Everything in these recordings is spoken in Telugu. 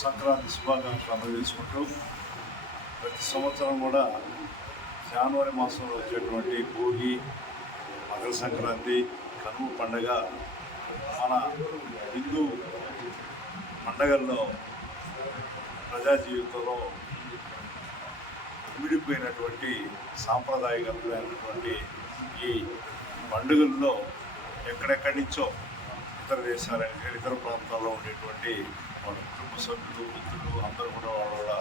సంక్రాంతి శుభాకాంక్షలు అందజేసుకుంటూ ప్రతి సంవత్సరం కూడా జనవరి మాసంలో వచ్చేటువంటి భోగి మకర సంక్రాంతి కనుమ పండగ మన హిందూ పండగల్లో ప్రజా జీవితంలో విడిపోయినటువంటి సాంప్రదాయకమైనటువంటి ఈ పండుగల్లో ఎక్కడెక్కడి నుంచో ఇతర దేశాలంటే ఇతర ప్రాంతాల్లో ఉండేటువంటి వాళ్ళ కుటుంబ సభ్యులు మిత్రులు అందరూ కూడా వాళ్ళ వాళ్ళ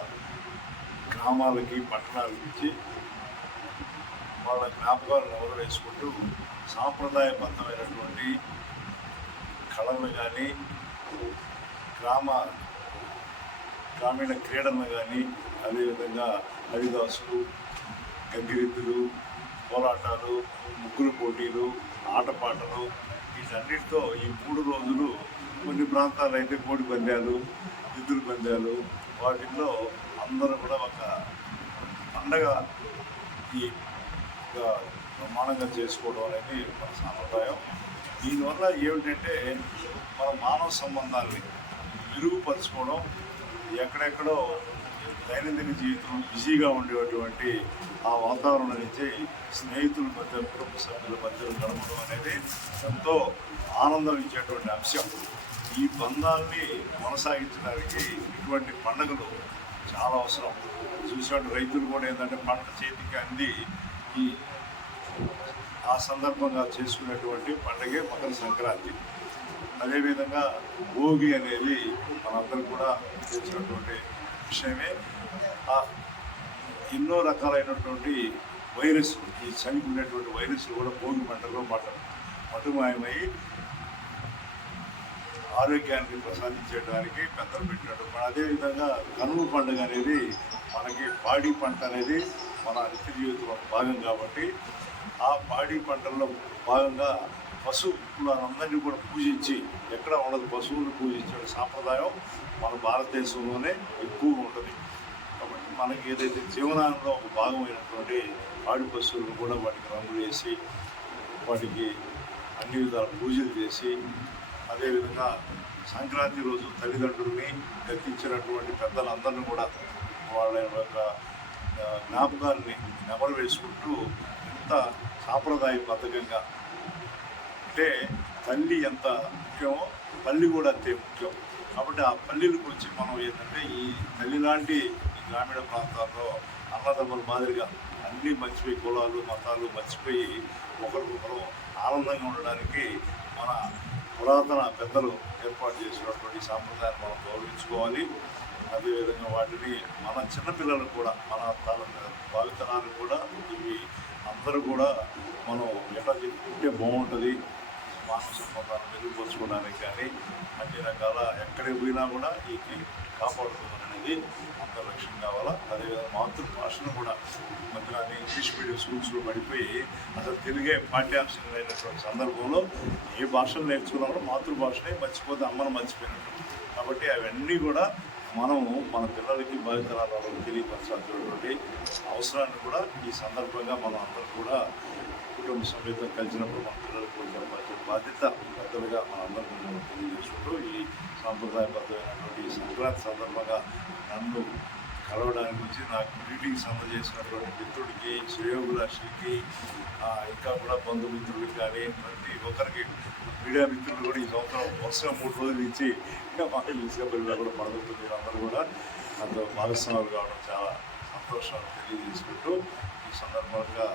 గ్రామాలకి పట్టణాలకి ఇచ్చి వాళ్ళ జ్ఞాపకాలను ఎవరు వేసుకుంటూ సాంప్రదాయబద్ధమైనటువంటి కళలు కానీ గ్రామ గ్రామీణ క్రీడలను కానీ అదేవిధంగా హరిదాసులు గంగిరెద్దులు పోరాటాలు ముగ్గులు పోటీలు ఆటపాటలు వీటన్నిటితో ఈ మూడు రోజులు కొన్ని ప్రాంతాలు అయితే కోడి పందాలు ఎద్దులు పందాలు వాటిల్లో అందరూ కూడా ఒక పండగ ఈ ఒక బ్రహ్మాండంగా చేసుకోవడం అనేది మన సాంప్రదాయం. దీనివల్ల ఏమిటంటే మన మానవ సంబంధాల్ని మెరుగుపరచుకోవడం ఎక్కడెక్కడో దైనందిన జీవితం బిజీగా ఉండేటువంటి ఆ వాతావరణం నుంచి స్నేహితుల మధ్య కుటుంబ సభ్యుల మధ్య గడపడం అనేది ఎంతో ఆనందం ఇచ్చేటువంటి అంశం. ఈ బంధాన్ని కొనసాగించడానికి ఇటువంటి పండుగలు చాలా అవసరం. చూసినట్టు రైతులు కూడా ఏంటంటే పంట చేతికి అంది ఈ ఆ సందర్భంగా చేసుకునేటువంటి పండుగే మకర సంక్రాంతి. అదేవిధంగా భోగి అనేది మనందరం కూడా తెలిసినటువంటి విషయమే. ఆ ఎన్నో రకాలైనటువంటి వైరస్ ఈ చలికి ఉన్నటువంటి వైరస్ కూడా భోగి పంటలో మట మటుమాయమై ఆరోగ్యాన్ని ప్రసాదించడానికి పెద్దలు పెట్టినట్టు. మన అదేవిధంగా కనుమ పండుగ అనేది మనకి పాడి పంట అనేది మన నిత్య జీవితంలో భాగం కాబట్టి ఆ పాడి పంటల్లో భాగంగా పశువులందరినీ కూడా పూజించి ఎక్కడ ఉండదు. పశువులను పూజించే సాంప్రదాయం మన భారతదేశంలోనే ఎక్కువగా ఉంటుంది. కాబట్టి మనకి ఏదైతే జీవనాంలో ఒక భాగమైనటువంటి పాడి పశువులను కూడా వాటికి రంగులు వేసి వాటికి అన్ని విధాల పూజలు చేసి అదేవిధంగా సంక్రాంతి రోజు తల్లిదండ్రుల్ని గతించినటువంటి పెద్దలందరినీ కూడా వాళ్ళ యొక్క ఆ, జ్ఞాపకాన్ని నెమరు వేసుకుంటూ ఎంత సాంప్రదాయబద్ధకంగా అంటే తల్లి ఎంత ముఖ్యమో పల్లి కూడా అంతే ముఖ్యం. కాబట్టి ఆ పల్లీల గురించి మనం ఏంటంటే ఈ తల్లి లాంటి ఈ గ్రామీణ ప్రాంతాల్లో అన్నదమ్ముల మాదిరిగా అన్నీ మర్చిపోయి కులాలు మతాలు మర్చిపోయి ఒకరికొకరు ఆనందంగా ఉండడానికి మన పురాతన పెద్దలు ఏర్పాటు చేసినటువంటి సాంప్రదాయాన్ని మనం గౌరవించుకోవాలి. అదేవిధంగా వాటిని మన చిన్నపిల్లలు కూడా మన తల భావితరాలు కూడా ఇవి అందరూ కూడా మనం ఎట్లా చెప్పుకుంటే బాగుంటుంది మానసిక సంబంధాలను మెరుగుపరుచుకోవడానికి కానీ అన్ని రకాల ఎక్కడికి పోయినా కూడా ఈ కాపాడుకోవడం అనేది అంత లక్ష్యం కావాలా? అదేవిధంగా మాతృభాషను కూడా ఈ మధ్యన ఇంగ్లీష్ మీడియం స్కూల్స్లో పడిపోయి అసలు తెలుగే పాఠ్యాంశం అయినటువంటి సందర్భంలో ఏ భాషను నేర్చుకున్నా కూడా మాతృభాషనే మర్చిపోతే అమ్మను మర్చిపోయినట్టు. కాబట్టి అవన్నీ కూడా మనం మన పిల్లలకి భావితరాల తెలియపరచాల్సినటువంటి అవసరాన్ని కూడా ఈ సందర్భంగా మనం అందరం కూడా కుటుంబ సమేతం కలిసినప్పుడు మన పిల్లలకు బాధ్యత పెద్దలుగా మనందరం కూడా తెలియజేసుకుంటూ ఈ సాంప్రదాయబద్ధమైనటువంటి ఈ సంక్రాంతి సందర్భంగా నన్ను కలవడానికి వచ్చి నాకు గ్రీటింగ్స్ అందజేసినటువంటి మిత్రుడికి శ్రేయోగులాషికి ఇంకా కూడా బంధుమిత్రులకి కానీ ప్రతి ఒక్కరికి మీడియా మిత్రులు కూడా ఈ సంవత్సరం వరుసగా మూడు రోజులు ఇచ్చి ఇంకా మాకు ఇసుకపల్లిలో కూడా పడుతుంది అందరూ కూడా అంత భాగస్వాములు కావడం చాలా సంతోషాలు తెలియజేసుకుంటూ ఈ సందర్భంగా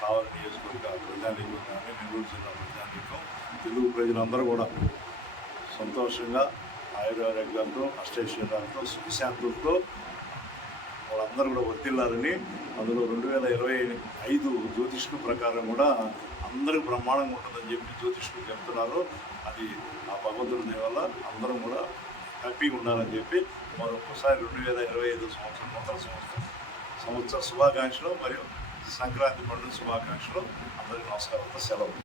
కావాలి నియోజకవర్గ ప్రజానీకం కానీ నెల్లూరు జిల్లా ప్రజానీకం తెలుగు ప్రజలందరూ కూడా సంతోషంగా ఆయుర్వేదంతో అష్టైశ్వర్యాలతో సుఖశాంతులతో వాళ్ళందరూ కూడా వర్తిల్లారని అందులో రెండు వేల ఇరవై ఐదు జ్యోతిష్కు ప్రకారం కూడా అందరూ బ్రహ్మాండంగా ఉంటుందని చెప్పి జ్యోతిష్కులు చెప్తున్నారు. అది ఆ భగవంతుడి వల్ల అందరం కూడా హ్యాపీగా ఉండాలని చెప్పి మరొకసారి రెండు వేల ఇరవై ఐదు సంవత్సరం నూతన సంవత్సరం సంవత్సర శుభాకాంక్షలు మరియు సంక్రాంతి పండుగ శుభాకాంక్షలు. అందరికీ నమస్కారంతో సెలవు.